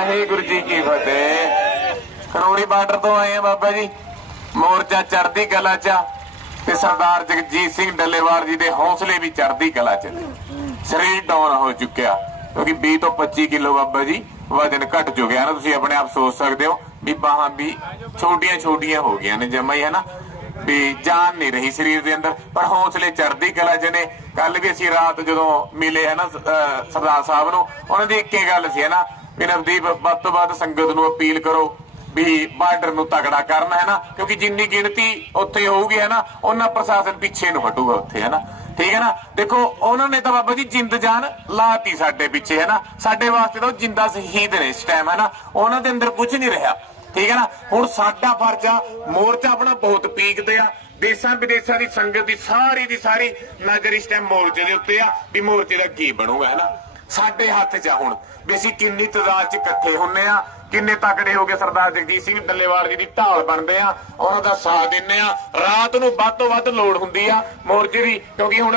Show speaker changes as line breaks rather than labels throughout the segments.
ਵਾਹਿਗੁਰੂ ਜੀ ਕੀ ਫਤਿਹ। ਕਰੋੜੀ border ਤੋਂ ਆਏ ਆ ਬਾਬਾ ਜੀ। ਮੋਰਚਾ ਚੜ੍ਹਦੀ ਕਲਾ ਚ ਤੇ ਸਰਦਾਰ ਜਗਜੀਤ ਸਿੰਘ ਡੱਲੇਵਾਲ ਜੀ ਦੇ ਹੌਸਲੇ ਵੀ ਚੜ੍ਹਦੀ ਕਲਾ ਚ ਸਰੀਰ ਡਾਊਨ ਹੋ ਚੁੱਕਿਆ। ਕਿਉਂਕਿ 20 ਤੋਂ 25 ਕਿਲੋ ਬਾਬਾ ਜੀ, ਵਜਨ ਘਟ ਚੁੱਕਿਆ ਨਾ। ਤੁਸੀਂ ਆਪਣੇ ਆਪ ਸੋਚ ਸਕਦੇ ਹੋ ਵੀ ਬਾਹਾਂ ਵੀ ਛੋਟੀਆਂ ਛੋਟੀਆਂ ਹੋ ਗਈਆਂ ਨੇ ਜਮਾ ਹੀ ਹੈ ਨਾ ਵੀ ਜਾਨ ਨਹੀਂ ਰਹੀ ਸਰੀਰ ਦੇ ਅੰਦਰ। ਪਰ ਹੌਸਲੇ ਚੜ੍ਹਦੀ ਕਲਾ ਚ ਨੇ। ਕੱਲ ਵੀ ਅਸੀਂ ਰਾਤ ਜਦੋਂ ਮਿਲੇ ਹੈ ਨਾ ਸਰਦਾਰ ਸਾਹਿਬ ਨੂੰ, ਉਹਨਾਂ ਦੀ ਇੱਕੇ ਗੱਲ ਸੀ ਹੈ ਨਾ ਵੀ ਨਵਦੀਪ ਵੱਧ ਤੋਂ ਵੱਧ ਸੰਗਤ ਨੂੰ ਅਪੀਲ ਕਰੋ ਵੀ ਬਾਰਡਰ ਨੂੰ ਤਗੜਾ ਕਰਨਾ, ਹੈ ਨਾ? ਕਿਉਂਕਿ ਜਿੰਨੀ ਗਿਣਤੀ ਉੱਥੇ ਹੋਊਗੀ, ਹੈ ਨਾ, ਉਹਨਾਂ ਪ੍ਰਸ਼ਾਸਨ ਪਿੱਛੇ ਨੂੰ ਹਟੂਗਾ ਉੱਥੇ, ਹੈ ਨਾ? ਠੀਕ ਹੈ ਨਾ? ਦੇਖੋ, ਉਹਨਾਂ ਨੇ ਤਾਂ ਬਾਬਾ ਜੀ ਜਿੰਦ ਜਾਨ ਲਾਤੀ ਸਾਡੇ ਪਿੱਛੇ, ਹੈ ਨਾ? ਸਾਡੇ ਵਾਸਤੇ ਤਾਂ ਉਹ ਜਿੰਦਾ ਸ਼ਹੀਦ ਨੇ ਇਸ ਟਾਈਮ ਹੈ ਨਾ? ਉਹਨਾਂ ਦੇ ਅੰਦਰ ਕੁਝ ਨਹੀਂ ਰਿਹਾ। ਠੀਕ ਹੈ ਨਾ? ਹੁਣ ਸਾਡਾ ਫਰਜ਼ ਆ, ਮੋਰਚਾ ਆਪਣਾ ਬਹੁਤ ਪੀਕ ਤੇ ਆ, ਦੇਸ਼ਾਂ ਵਿਦੇਸ਼ਾਂ ਦੀ ਸੰਗਤ ਦੀ ਸਾਰੀ ਦੀ ਸਾਰੀ ਨਜ਼ਰ ਇਸ ਟਾਈਮ ਮੋਰਚੇ ਦੇ ਉੱਤੇ ਆ, ਵੀ ਮੋਰਚੇ ਦਾ ਕੀ ਬਣੂਗਾ, ਹੈ ਨਾ? ਸਾਡੇ ਹੱਥ 'ਚ ਆ ਹੁਣ। ਵੀ ਅਸੀਂ ਕਿੰਨੀ ਤਾਦਾਦ 'ਚ ਇਕੱਠੇ ਹੁੰਨੇ ਆ, ਕਿੰਨੇ ਤਕੜੇ ਹੋ ਗਏ ਸਰਦਾਰ ਜਗਜੀਤ ਸਿੰਘ ਡੱਲੇਵਾਲ ਜੀ ਦੀ ਢਾਲ ਬਣਦੇ ਆ ਉਹਨਾਂ ਦਾ ਸਾਥ ਦਿੰਨੇ ਆ। ਰਾਤ ਨੂੰ ਵੱਧ ਤੋਂ ਵੱਧ ਲੋੜ ਹੁੰਦੀ ਆ। ਮੋਰਚੇ ਦੀ, ਕਿਉਂਕਿ ਹੁਣ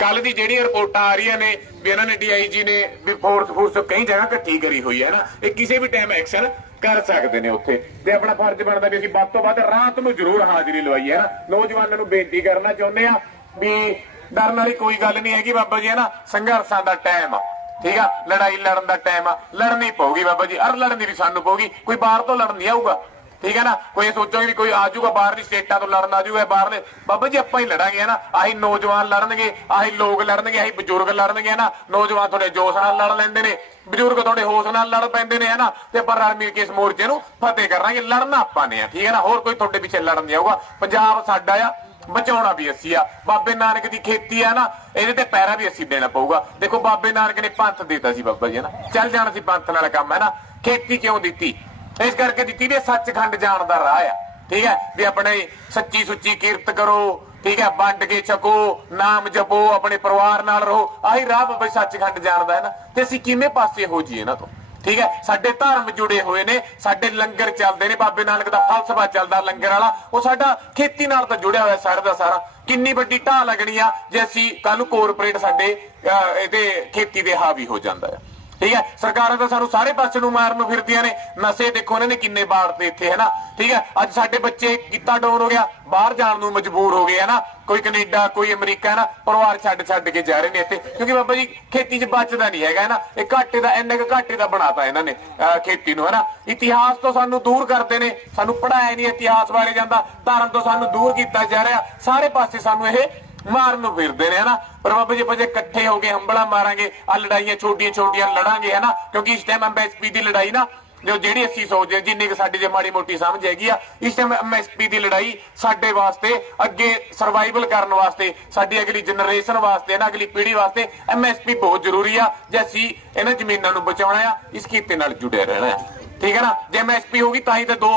ਕੱਲ ਦੀ ਜਿਹੜੀਆਂ ਰਿਪੋਰਟਾਂ ਆ ਰਹੀਆਂ ਨੇ, ਵੀ ਇਹਨਾਂ ਨੇ ਡੀਆਈਜੀ ਨੇ ਵੀ ਫੋਰਸ ਫੋਰਸ ਕਈ ਜਗ੍ਹਾ ਇਕੱਠੀ ਕਰੀ ਹੋਈ ਹੈ ਨਾ, ਇਹ ਕਿਸੇ ਵੀ ਟਾਈਮ ਐਕਸ਼ਨ ਕਰ ਸਕਦੇ ਨੇ ਉੱਥੇ। ਤੇ ਆਪਣਾ ਫਰਜ਼ ਬਣਦਾ ਵੀ ਅਸੀਂ ਵੱਧ ਤੋਂ ਵੱਧ ਰਾਤ ਨੂੰ ਜ਼ਰੂਰ ਹਾਜ਼ਰੀ ਲਵਾਈਏ ਨਾ। ਨੌਜਵਾਨਾਂ ਨੂੰ ਬੇਨਤੀ ਕਰਨਾ ਚਾਹੁੰਦੇ ਆ ਵੀ ਡਰਨ ਵਾਲੀ ਕੋਈ ਗੱਲ ਨਹੀਂ ਹੈਗੀ ਬਾਬਾ ਜੀ, ਹੈ ਨਾ? ਸੰਘਰਸ਼ਾਂ ਦਾ ਟਾਈਮ ਆ। ਠੀਕ ਆ? ਲੜਾਈ ਲੜਨ ਦਾ ਟਾਈਮ ਆ। ਲੜਨੀ ਪਊਗੀ ਬਾਬਾ ਜੀ। ਅਰ ਲੜਨੀ ਵੀ ਸਾਨੂੰ ਪਊਗੀ। ਕੋਈ ਬਾਹਰ ਤੋਂ ਲੜਨ ਨਹੀਂ ਆਊਗਾ। ਠੀਕ ਹੈ ਨਾ? ਕੋਈ ਇਹ ਸੋਚੋਗੇ ਵੀ ਕੋਈ ਆਜੂਗਾ ਬਾਹਰਲੀ ਸਟੇਟਾਂ ਤੋਂ ਲੜਨ ਆਜੂਗਾ ਜਾਊਗਾ ਬਾਹਰਲੇ। ਬਾਬਾ ਜੀ, ਆਪਾਂ ਹੀ ਲੜਾਂਗੇ ਨਾ? ਆਹੀ ਨੌਜਵਾਨ ਲੜਨਗੇ, ਆਹੀ ਲੋਕ ਲੜਨਗੇ, ਆਹੀ ਬਜ਼ੁਰਗ ਲੜਨਗੇ ਨਾ? ਨੌਜਵਾਨ ਤੁਹਾਡੇ ਜੋਸ਼ ਨਾਲ ਲੜ ਲੈਂਦੇ ਨੇ। ਬਜ਼ੁਰਗ ਤੁਹਾਡੇ ਹੋਸ਼ ਨਾਲ ਲੜ ਪੈਂਦੇ ਨੇ ਹਨਾ ਤੇ ਆਪਾਂ ਰਲ ਮਿਲ ਕੇ ਇਸ ਮੋਰਚੇ ਨੂੰ ਫਤਿਹ ਕਰਾਂਗੇ। ਲੜਨਾ ਆਪਾਂ ਨੇ ਆ, ਠੀਕ ਹੈ ਨਾ? ਹੋਰ ਕੋਈ ਤੁਹਾਡੇ ਪਿੱਛੇ ਲੜਨ ਨਹੀਂ ਆਊਗਾ। ਪੰਜਾਬ ਸਾਡਾ ਆ ਬਚਾਉਣਾ ਵੀ ਅਸੀਂ ਆ। ਬਾਬੇ ਨਾਨਕ ਦੀ ਖੇਤੀ ਆ ਨਾ, ਇਹਦੇ ਤੇ ਪੈਰਾ ਵੀ ਅਸੀਂ ਦੇਣਾ ਪਊਗਾ। ਦੇਖੋ, ਬਾਬੇ ਨਾਨਕ ਨੇ ਪੰਥ ਦਿੱਤਾ ਸੀ ਬਾਬਾ ਜੀ ਨਾ? ਚੱਲ ਜਾਣਾ ਸੀ ਪੰਥ ਨਾਲ ਕੰਮ, ਹੈ ਨਾ? ਖੇਤੀ ਕਿਉਂ ਦਿੱਤੀ? ਇਸ ਕਰਕੇ ਦਿੱਤੀ ਵੀ ਇਹ ਸੱਚਖੰਡ ਜਾਣ ਦਾ ਰਾਹ ਆ, ਠੀਕ ਹੈ? ਵੀ ਆਪਣੇ ਸੱਚੀ ਸੁੱਚੀ ਕੀਰਤ ਕਰੋ, ਠੀਕ ਹੈ? ਵੰਡ ਕੇ ਛਕੋ, ਨਾਮ ਜਪੋ, ਆਪਣੇ ਪਰਿਵਾਰ ਨਾਲ ਰਹੋ। ਆਹੀ ਰਾਹ ਬਾਬਾ ਜੀ ਸੱਚਖੰਡ ਜਾਣ ਦਾ ਹੈ ਨਾ। ਤੇ ਅਸੀਂ ਕਿਵੇਂ ਪਾਸੇ ਹੋ ਜੀਏ ਇਹਨਾਂ ਤੋਂ? ਠੀਕ ਹੈ? ਸਾਡੇ ਧਰਮ ਜੁੜੇ ਹੋਏ ਨੇ ਸਾਡੇ ਲੰਗਰ ਚੱਲਦੇ ਨੇ ਬਾਬੇ ਨਾਨਕ ਦਾ ਫਲਸਫਾ ਚੱਲਦਾ ਲੰਗਰ ਵਾਲਾ ਉਹ ਸਾਡਾ ਖੇਤੀ ਨਾਲ ਤਾਂ ਜੁੜਿਆ ਹੋਇਆ ਸਾਰਾ ਦਾ ਸਾਰਾ। ਕਿੰਨੀ ਵੱਡੀ ਢਾਹ ਲੱਗਣੀ ਆ ਜੇ ਅਸੀਂ ਕੱਲ ਨੂੰ ਕੋਰਪੋਰੇਟ ਸਾਡੇ ਅਹ, ਇਹਦੇ ਖੇਤੀ ਦੇ ਹਾਵੀ ਹੋ ਜਾਂਦਾ ਹੈ। ਠੀਕ ਹੈ? ਸਰਕਾਰਾਂ ਤਾਂ ਸਾਨੂੰ ਸਾਰੇ ਪਾਸੇ ਨੂੰ ਮਾਰਨ ਨੂੰ ਫਿਰਦੀਆਂ ਨੇ। ਨਸ਼ੇ ਦੇਖੋ ਇਹਨਾਂ ਨੇ ਕਿੰਨੇ ਬਾੜਦੇ ਇੱਥੇ, ਹੈ ਠੀਕ ਹੈ? ਅੱਜ ਸਾਡੇ ਬੱਚੇ ਕੀਤਾ ਡਾਊਨ ਹੋ ਗਿਆ, ਬਾਹਰ ਜਾਣ ਨੂੰ ਮਜਬੂਰ ਹੋ ਗਏ, ਹੈ ਕੋਈ ਕੈਨੇਡਾ, ਕੋਈ ਅਮਰੀਕਾ, ਹੈ ਪਰਿਵਾਰ ਛੱਡ ਛੱਡ ਕੇ ਜਾ ਰਹੇ ਨੇ ਇੱਥੇ। ਕਿਉਂਕਿ ਬਾਬਾ ਜੀ, ਖੇਤੀ 'ਚ ਬਚਦਾ ਨਹੀਂ ਹੈਗਾ, ਹੈ ਇਹ ਘਾਟੇ ਦਾ, ਇੰਨੇ ਕੁ ਘਾਟੇ ਦਾ ਬਣਾਤਾ ਇਹਨਾਂ ਨੇ, ਅਹ, ਖੇਤੀ ਨੂੰ, ਹੈ ਇਤਿਹਾਸ ਤੋਂ ਸਾਨੂੰ ਦੂਰ ਕਰਦੇ ਨੇ। ਸਾਨੂੰ ਪੜਾਇਆ ਨਹੀਂ ਇਤਿਹਾਸ ਬਾਰੇ ਜਾਂਦਾ। ਧਰਮ ਤੋਂ ਸਾਨੂੰ ਦੂਰ ਕੀਤਾ ਜਾ ਰਿਹਾ। ਸਾਰੇ ਪਾਸੇ ਸਾਨੂੰ ਇਹ ਮਾਰਨ ਨੂੰ ਫਿਰਦੇ ਨੇ ਹਨਾ? ਪਰ ਬਾਬਾ ਜੀ ਆਪਾਂ ਇਕੱਠੇ ਹੋ ਕੇ ਹੰਬਲਾ ਮਾਰਾਂਗੇ ਆ ਲੜਾਈਆਂ ਛੋਟੀਆਂ ਛੋਟੀਆਂ ਲੜਾਂਗੇ ਹਨਾ? ਕਿਉਂਕਿ ਇਸ ਟਾਈਮ ਐਮਐਸਪੀ ਦੀ ਲੜਾਈ ਨਾ ਜੋ ਜਿਹੜੀ ਅਸੀਂ ਸੋਚਦੇ ਹਾਂ, ਜਿੰਨੀ ਕਿ ਸਾਡੀ ਜੇ ਮਾੜੀ ਮੋਟੀ ਸਮਝ ਹੈਗੀ ਆ ਇਸ ਟਾਈਮ ਐਮਐਸਪੀ ਦੀ ਲੜਾਈ ਸਾਡੇ ਵਾਸਤੇ ਅੱਗੇ ਸਰਵਾਈਵਲ ਕਰਨ ਵਾਸਤੇ ਸਾਡੀ ਅਗਲੀ ਜਨਰੇਸ਼ਨ ਵਾਸਤੇ ਨਾ ਅਗਲੀ ਪੀੜ੍ਹੀ ਵਾਸਤੇ ਐਮਐਸਪੀ ਬਹੁਤ ਜ਼ਰੂਰੀ ਆ ਜੇ ਅਸੀਂ ਇਹਨਾਂ ਜ਼ਮੀਨਾਂ ਨੂੰ ਬਚਾਉਣਾ ਆ ਇਸ ਕੀਤੇ ਨਾਲ ਜੁੜਿਆ ਰਹਿਣਾ ਆ। ਠੀਕ ਹੈ ਨਾ? ਜੇ ਐਮਐਸਪੀ ਹੋਗੀ ਤਾਂ ਹੀ ਤਾਂ ਦੋ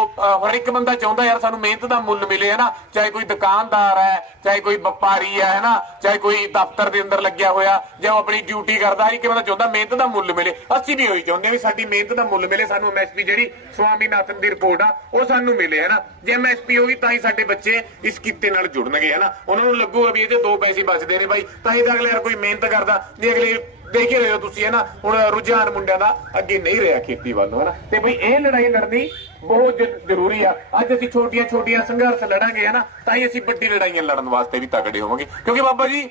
ਹਰ ਇੱਕ ਬੰਦਾ ਚਾਹੁੰਦਾ ਯਾਰ ਸਾਨੂੰ ਮਿਹਨਤ ਦਾ ਮੁੱਲ ਮਿਲੇ, ਹੈ ਨਾ? ਚਾਹੇ ਕੋਈ ਦੁਕਾਨਦਾਰ ਹੈ, ਚਾਹੇ ਕੋਈ ਵਪਾਰੀ ਹੈ ਹੈ ਨਾ? ਚਾਹੇ ਕੋਈ ਦਫ਼ਤਰ ਦੇ ਅੰਦਰ ਲੱਗਿਆ ਹੋਇਆ, ਜਾਂ ਉਹ ਆਪਣੀ ਡਿਊਟੀ ਕਰਦਾ, ਹਰ ਇੱਕ ਬੰਦਾ ਚਾਹੁੰਦਾ ਮਿਹਨਤ ਦਾ ਮੁੱਲ ਮਿਲੇ। ਅਸੀਂ ਵੀ ਉਹੀ ਚਾਹੁੰਦੇ ਹਾਂ ਵੀ ਸਾਡੀ ਮਿਹਨਤ ਦਾ ਮੁੱਲ ਮਿਲੇ, ਸਾਨੂੰ ਐਮਐਸਪੀ ਜਿਹੜੀ ਸਵਾਮੀਨਾਥਨ ਦੀ ਰਿਪੋਰਟ ਆ, ਉਹ ਸਾਨੂੰ ਮਿਲੇ, ਹੈ ਨਾ? ਜੇ ਐਮਐਸਪੀ ਹੋਗੀ ਤਾਂ ਹੀ ਸਾਡੇ ਬੱਚੇ ਇਸ ਕਿੱਤੇ ਨਾਲ ਜੁੜਨਗੇ, ਹੈ ਨਾ? ਉਹਨਾਂ ਨੂੰ ਲੱਗੂਗਾ ਵੀ ਇਹਦੇ ਦੋ ਪੈਸੇ ਬਚਦੇ ਨੇ ਬਾਈ, ਤਾਂ ਹੀ ਤਾਂ ਅਗਲੇ ਯਾਰ ਕੋਈ ਮਿਹਨਤ ਕਰਦਾ, ਜੇ ਅਗਲੇ ਦੇਖ ਰਹੇ ਹੋ ਤੁਸੀਂ ਹੈ ਨਾ? ਹੁਣ ਰੁਝਾਨ ਮੁੰਡਿਆਂ ਦਾ ਅੱਗੇ ਨਹੀਂ ਰਿਹਾ ਖੇਤੀ ਵੱਲ ਹੈ ਨਾ? ਤੇ ਬਈ ਇਹ ਲੜਾਈ ਲੜਨੀ ਬਹੁਤ ਜ਼ਰੂਰੀ ਆ। ਅੱਜ ਅਸੀਂ ਛੋਟੀਆਂ ਛੋਟੀਆਂ ਸੰਘਰਸ਼ ਲੜਾਂਗੇ ਹੈ ਨਾ? ਤਾਂ ਹੀ ਅਸੀਂ ਵੱਡੀ ਲੜਾਈਆਂ ਲੜਨ ਵਾਸਤੇ ਵੀ ਤਕੜੇ ਹੋਵਾਂਗੇ। ਕਿਉਂਕਿ ਬਾਬਾ ਜੀ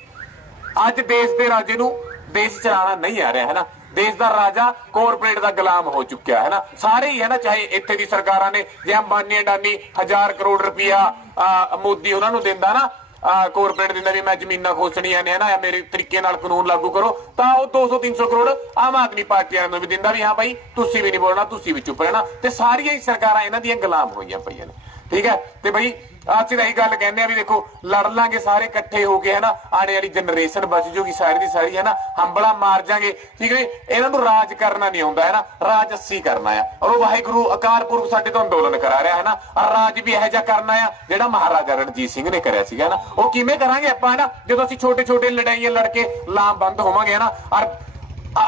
ਅੱਜ ਦੇਸ਼ ਦੇ ਰਾਜੇ ਨੂੰ ਦੇਸ਼ ਚਲਾਉਣਾ ਨਹੀਂ ਆ ਰਿਹਾ ਹੈ ਨਾ? ਦੇਸ਼ ਦਾ ਰਾਜਾ ਕਾਰਪੋਰੇਟ ਦਾ ਗੁਲਾਮ ਹੋ ਚੁੱਕਿਆ ਹੈ ਨਾ? ਸਾਰੇ ਹੀ ਹੈ ਨਾ? ਚਾਹੇ ਇੱਥੇ ਦੀ ਸਰਕਾਰਾਂ ਨੇ ਜੇ ਅੰਬਾਨੀ ਅਡਾਨੀ ਹਜ਼ਾਰ ਕਰੋੜ ਰੁਪਇਆ ਅਹ, ਮੋਦੀ ਉਹਨਾਂ ਨੂੰ ਦਿੰਦਾ ਨਾ ਕਾਰਪੋਰੇਟ ਦਿੰਦਾ ਵੀ ਮੈਂ ਜ਼ਮੀਨਾਂ ਖੋਸਣੀਆਂ ਨੇ ਨਾ ਮੇਰੇ ਤਰੀਕੇ ਨਾਲ ਕਾਨੂੰਨ ਲਾਗੂ ਕਰੋ, ਤਾਂ ਉਹ 200 300 ਕਰੋੜ ਆਮ ਆਦਮੀ ਪਾਰਟੀ ਵਾਲਿਆਂ ਨੂੰ ਵੀ ਦਿੰਦਾ ਵੀ ਹਾਂ ਭਾਈ ਤੁਸੀਂ ਵੀ ਨਹੀਂ ਬੋਲਣਾ, ਤੁਸੀਂ ਵੀ ਚੁੱਪ ਰਹਿਣਾ। ਤੇ ਸਾਰੀਆਂ ਹੀ ਸਰਕਾਰਾਂ ਇਹਨਾਂ ਦੀਆਂ ਗੁਲਾਮ ਹੋਈਆਂ ਪਈਆਂ ਨੇ। ਠੀਕ ਹੈ? ਤੇ ਬਈ ਅੱਜ ਦਾ ਹੀ ਗੱਲ ਕਹਿੰਦੇ ਆ ਵੀ ਦੇਖੋ, ਲੜ ਲਾਂਗੇ ਸਾਰੇ ਇਕੱਠੇ ਹੋ ਕੇ, ਹਨਾ? ਆਣੇ ਵਾਲੀ ਜਨਰੇਸ਼ਨ ਬਚ ਜੂਗੀ ਸਾਰੀ ਦੀ ਸਾਰੀ, ਹਨਾ? ਹੰਬਲਾ ਮਾਰ ਜਾਗੇ, ਠੀਕ ਹੈ ਇਹਨਾਂ ਨੂੰ ਰਾਜ ਕਰਨਾ ਨਹੀਂ ਆਉਂਦਾ, ਹੈਨਾ? ਰਾਜ ਅੱਸੀ ਕਰਨਾ ਆ। ਔਰ ਉਹ ਵਾਹਿਗੁਰੂ ਅਕਾਲ ਪੁਰਖ ਸਾਡੇ ਤੋਂ ਅੰਦੋਲਨ ਕਰਾ ਰਿਹਾ ਹੈ ਰਾਜ ਵੀ ਇਹੋ ਜਿਹਾ ਕਰਨਾ ਆ, ਜਿਹੜਾ ਮਹਾਰਾਜਾ ਰਣਜੀਤ ਸਿੰਘ ਨੇ ਕਰਿਆ ਸੀਗਾ ਨਾ ਉਹ ਕਿਵੇਂ ਕਰਾਂਗੇ ਆਪਾਂ ਨਾ ਜਦੋਂ ਅਸੀਂ ਛੋਟੇ ਛੋਟੇ ਲੜਾਈਆਂ ਲੜ ਕੇ ਲਾਮਬੰਦ ਹੋਵਾਂਗੇ ਨਾ ਔਰ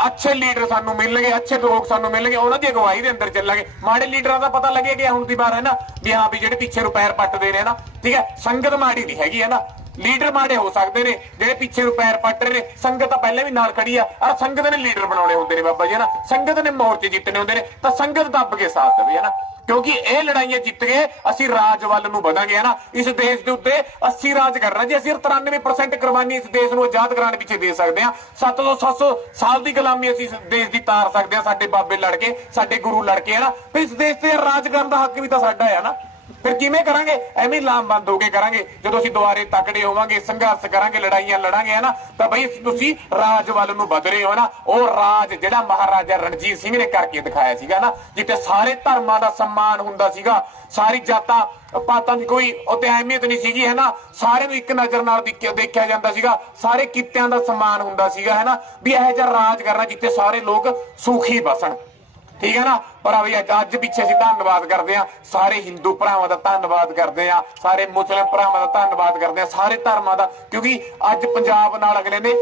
ਅੱਛੇ ਲੀਡਰ ਸਾਨੂੰ ਮਿਲਣਗੇ, ਅੱਛੇ ਲੋਕ ਸਾਨੂੰ ਮਿਲਣਗੇ, ਉਹਨਾਂ ਦੀ ਅਗਵਾਈ ਦੇ ਅੰਦਰ ਚੱਲਾਂਗੇ। ਮਾੜੇ ਲੀਡਰਾਂ ਦਾ ਪਤਾ ਲੱਗੇ ਕਿ ਹੁਣ ਦੀ ਵਾਰ ਹੈ ਨਾ, ਵੀ ਹਾਂ ਵੀ ਜਿਹੜੇ ਪਿੱਛੇ ਰੁਪੈਰ ਪੱਟਦੇ ਨੇ ਨਾ, ਠੀਕ ਹੈ, ਸੰਗਤ ਮਾੜੀ ਦੀ ਹੈਗੀ ਹੈ ਨਾ। ਲੀਡਰ ਮਾੜੇ ਹੋ ਸਕਦੇ ਨੇ, ਜਿਹੜੇ ਪਿੱਛੇ ਰੁਪੈਰ ਪੱਟ ਰਹੇ ਨੇ, ਸੰਗਤ ਤਾਂ ਪਹਿਲੇ ਵੀ ਨਾਲ ਖੜੀ ਆ ਆ ਸੰਗਤ ਨੇ ਲੀਡਰ ਬਣਾਉਣੇ ਹੁੰਦੇ ਨੇ ਬਾਬਾ ਜੀ ਹਨਾ ਸੰਗਤ ਨੇ ਮੋਰਚੇ ਜਿੱਤਣੇ ਹੁੰਦੇ ਨੇ, ਤਾਂ ਸੰਗਤ ਦੱਬ ਕੇ ਸਾਥ ਦੇਵੇ ਹਨਾ ਕਿਉਂਕਿ ਇਹ ਲੜਾਈਆਂ ਜਿੱਤ ਗਏ ਅਸੀਂ ਰਾਜ ਵੱਲ ਨੂੰ ਵਧਾਂਗੇ ਹਨਾ ਇਸ ਦੇਸ਼ ਦੇ ਉੱਤੇ 80 ਰਾਜ ਕਰਨਾ। ਜੀ ਅਸੀਂ 93% ਕੁਰਬਾਨੀ ਇਸ ਦੇਸ਼ ਨੂੰ ਆਜ਼ਾਦ ਕਰਾਉਣ ਪਿੱਛੇ ਦੇ ਸਕਦੇ ਹਾਂ 700 700 ਸਾਲ ਦੀ ਗੁਲਾਮੀ ਅਸੀਂ ਇਸ ਦੇਸ਼ ਦੀ ਤਾਰ ਸਕਦੇ ਹਾਂ, ਸਾਡੇ ਬਾਬੇ ਲੜ ਕੇ, ਸਾਡੇ ਗੁਰੂ ਲੜ ਕੇ ਹਨਾ ਇਸ ਦੇਸ਼ ਤੇ ਰਾਜ ਕਰਨ ਦਾ ਹੱਕ ਵੀ ਤਾਂ ਸਾਡਾ ਹੈ ਨਾ? ਫਿਰ ਕਿਵੇਂ ਕਰਾਂਗੇ? ਐਵੇਂ ਲਾਮਬੰਦ ਹੋ ਕੇ ਕਰਾਂਗੇ। ਜਦੋਂ ਅਸੀਂ ਦੁਆਰੇ ਤਕੜੇ ਹੋਵਾਂਗੇ, ਸੰਘਰਸ਼ ਕਰਾਂਗੇ, ਲੜਾਈਆਂ ਲੜਾਂਗੇ, ਹਨਾ, ਤਾਂ ਬਈ ਤੁਸੀਂ ਰਾਜ ਵੱਲ ਨੂੰ ਵਧ ਰਹੇ ਹੋ ਨਾ ਉਹ ਰਾਜ ਜਿਹੜਾ ਮਹਾਰਾਜਾ ਰਣਜੀਤ ਸਿੰਘ ਨੇ ਕਰਕੇ ਦਿਖਾਇਆ ਸੀਗਾ ਨਾ ਜਿੱਥੇ ਸਾਰੇ ਧਰਮਾਂ ਦਾ ਸਨਮਾਨ ਹੁੰਦਾ ਸੀਗਾ। ਸਾਰੀ ਜਾਤਾਂ, ਪਾਤਾਂ ਦੀ ਕੋਈ ਉੱਤੇ ਅਹਿਮੀਅਤ ਨਹੀਂ ਸੀਗੀ ਹੈ ਨਾ ਸਾਰਿਆਂ ਨੂੰ ਇੱਕ ਨਜ਼ਰ ਨਾਲ ਦੇਖਿਆ ਜਾਂਦਾ ਸੀਗਾ। ਸਾਰੇ ਕਿੱਤਿਆਂ ਦਾ ਸਨਮਾਨ ਹੁੰਦਾ ਸੀਗਾ ਹੈ ਨਾ ਵੀ ਇਹੋ ਜਿਹਾ ਰਾਜ ਕਰਨਾ ਜਿੱਥੇ ਸਾਰੇ ਲੋਕ ਸੁਖੀ ਬਸਣ ਠੀਕ ਹੈ ਨਾ? ਪਰ ਅਭੀ ਅੱਜ ਪਿੱਛੇ ਅਸੀਂ ਧੰਨਵਾਦ ਕਰਦੇ ਆ ਸਾਰੇ ਹਿੰਦੂ ਭਰਾਵਾਂ ਦਾ ਧੰਨਵਾਦ ਕਰਦੇ ਆ ਸਾਰੇ ਮੁਸਲਿਮ ਭਰਾਵਾਂ ਦਾ ਧੰਨਵਾਦ ਕਰਦੇ ਆ ਸਾਰੇ ਧਰਮਾਂ ਦਾ ਕਿਉਂਕਿ ਅੱਜ ਪੰਜਾਬ ਨਾਲ ਅਗਲੇ ਨੇ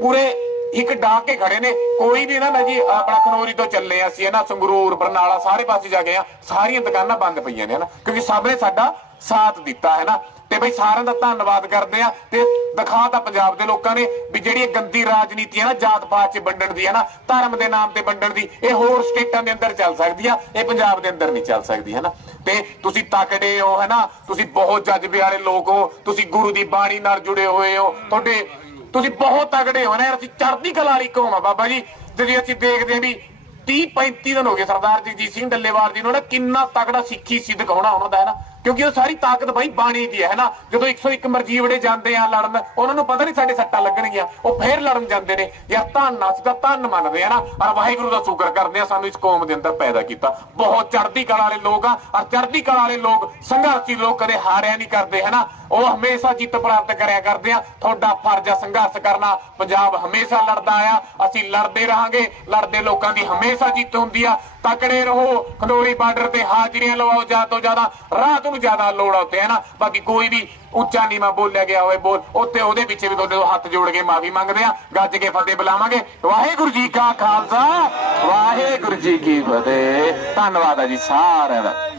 ਪੂਰੇ ਇੱਕ ਡਾਕ ਕੇ ਖੜੇ ਨੇ। ਕੋਈ ਵੀ ਨਾ ਜੀ, ਆਪਣਾ ਖਨੋਰੀ ਤੋਂ ਚੱਲੇ ਅਸੀਂ, ਹੈ ਨਾ? ਸੰਗਰੂਰ, ਬਰਨਾਲਾ, ਸਾਰੇ ਪਾਸੇ ਜਾ ਗਏ ਆ ਸਾਰੀਆਂ ਦੁਕਾਨਾਂ ਬੰਦ ਪਈਆਂ ਨੇ ਹਨਾ ਕਿਉਂਕਿ ਸਭ ਨੇ ਸਾਡਾ ਸਾਥ ਦਿੱਤਾ, ਹੈ ਨਾ? ਤੇ ਬਈ ਸਾਰਿਆਂ ਦਾ ਧੰਨਵਾਦ ਕਰਦੇ ਆ ਤੇ ਦਿਖਾ ਦਿਖਾਤਾ ਪੰਜਾਬ ਦੇ ਲੋਕਾਂ ਨੇ ਵੀ ਜਿਹੜੀ ਇਹ ਗੰਦੀ ਰਾਜਨੀਤੀ ਹੈ ਨਾ ਜਾਤ ਪਾਤ 'ਚ ਵੰਡਣ ਦੀ, ਹੈ ਨਾ? ਧਰਮ ਦੇ ਨਾਮ ਤੇ ਵੰਡਣ ਦੀ, ਇਹ ਹੋਰ ਸਟੇਟਾਂ ਦੇ ਅੰਦਰ ਚੱਲ ਸਕਦੀ ਆ, ਇਹ ਪੰਜਾਬ ਦੇ ਅੰਦਰ ਨਹੀਂ ਚੱਲ ਸਕਦੀ, ਹੈ ਨਾ? ਤੇ ਤੁਸੀਂ ਤਕੜੇ ਹੋ, ਹੈ ਨਾ? ਤੁਸੀਂ ਬਹੁਤ ਜਜ਼ਬੇ ਵਾਲੇ ਲੋਕ ਹੋ, ਤੁਸੀਂ ਗੁਰੂ ਦੀ ਬਾਣੀ ਨਾਲ ਜੁੜੇ ਹੋਏ ਹੋ, ਤੁਹਾਡੇ ਤੁਸੀਂ ਬਹੁਤ ਤਗੜੇ ਹੋ ਨਾ? ਯਾਰ, ਅਸੀਂ ਚੜ੍ਹਦੀ ਕਲਾ ਵਾਲੀ ਕੌਮ ਆ, ਬਾਬਾ ਜੀ। ਤੇ ਅਸੀਂ ਦੇਖਦੇ ਹਾਂ ਵੀ 30 35 ਦਿਨ ਹੋ ਗਏ ਸਰਦਾਰ ਜਗਜੀਤ ਸਿੰਘ ਡੱਲੇਵਾਲ ਜੀ ਨੂੰ ਨਾ? ਕਿੰਨਾ ਤਗੜਾ ਸਿੱਖੀ ਸਿੱਧ ਹੋਣਾ ਉਹਨਾਂ ਦਾ, ਹੈ ਨਾ? ਕਿਉਂਕਿ ਉਹ ਸਾਰੀ ਤਾਕਤ ਬਾਈ ਬਾਣੀ ਦੀ ਹੈ ਨਾ? ਜਦੋਂ 101 ਮਰਜੀਵੜੇ ਜਾਂਦੇ ਆ ਲੜਨ, ਉਹਨਾਂ ਨੂੰ ਪਤਾ ਨਹੀਂ ਸਾਡੇ ਸੱਟਾਂ ਲੱਗਣਗੀਆਂ। ਉਹ ਫੇਰ ਲੜਨ ਜਾਂਦੇ ਨੇ। ਯਾਰ ਧੰਨ ਅਸੀਂ ਧੰਨ ਮੰਨਦੇ ਆ ਨਾ, ਔਰ ਵਾਹਿਗੁਰੂ ਦਾ ਸ਼ੁਕਰ ਕਰਦੇ ਆ, ਸਾਨੂੰ ਇਸ ਕੌਮ ਦੇ ਅੰਦਰ ਪੈਦਾ ਕੀਤਾ। ਬਹੁਤ ਚੜ੍ਹਦੀ ਕਲਾ ਵਾਲੇ ਲੋਕ ਆ, ਔਰ ਚੜ੍ਹਦੀ ਕਲਾ ਵਾਲੇ ਲੋਕ, ਸੰਘਰਸ਼ੀ ਲੋਕ ਕਦੇ ਹਾਰਿਆ ਨਹੀਂ ਕਰਦੇ, ਹੈ ਨਾ? ਉਹ ਹਮੇਸ਼ਾ ਜਿੱਤ ਪ੍ਰਾਪਤ ਕਰਿਆ ਕਰਦੇ ਆ। ਤੁਹਾਡਾ ਫਰਜ਼ ਆ ਸੰਘਰਸ਼ ਕਰਨਾ। ਪੰਜਾਬ ਹਮੇਸ਼ਾ ਲੜਦਾ ਆ। ਅਸੀਂ ਲੜਦੇ ਰਹਾਂਗੇ। ਲੜਦੇ ਲੋਕਾਂ ਦੀ ਹਮੇਸ਼ਾ ਜਿੱਤ ਹੁੰਦੀ ਆ। ਤਕੜੇ ਰਹੋ। ਖੰਡੋਰੀ ਬਾਰਡਰ ਤੇ ਹਾਜ਼ਰੀਆਂ ਲਵਾਓ, ਜ਼ਿਆਦਾ ਤੋਂ ਜ਼ਿਆਦਾ। ਰਾਤ ਨੂੰ ਜ਼ਿਆਦਾ ਲੋੜ ਆ ਉੱਤੇ ਹੈ ਨਾ? ਬਾਕੀ ਕੋਈ ਵੀ ਉੱਚਾ ਨੀਵਾਂ ਬੋਲਿਆ ਗਿਆ ਹੋਵੇ, ਬੋਲ ਉੱਤੇ ਉਹਦੇ ਪਿੱਛੇ ਵੀ ਤੁਹਾਡੇ ਤੋਂ ਹੱਥ ਜੋੜ ਕੇ ਮਾਫੀ ਮੰਗਦੇ ਆ ਗੱਜ ਕੇ ਫਤਿਹ ਬੁਲਾਵਾਂਗੇ। ਵਾਹਿਗੁਰੂ ਜੀ ਕਾ ਖਾਲਸਾ, ਵਾਹਿਗੁਰੂ ਜੀ ਕੀ ਫਤਿਹ। ਧੰਨਵਾਦ ਆ ਜੀ ਸਾਰਿਆਂ ਦਾ।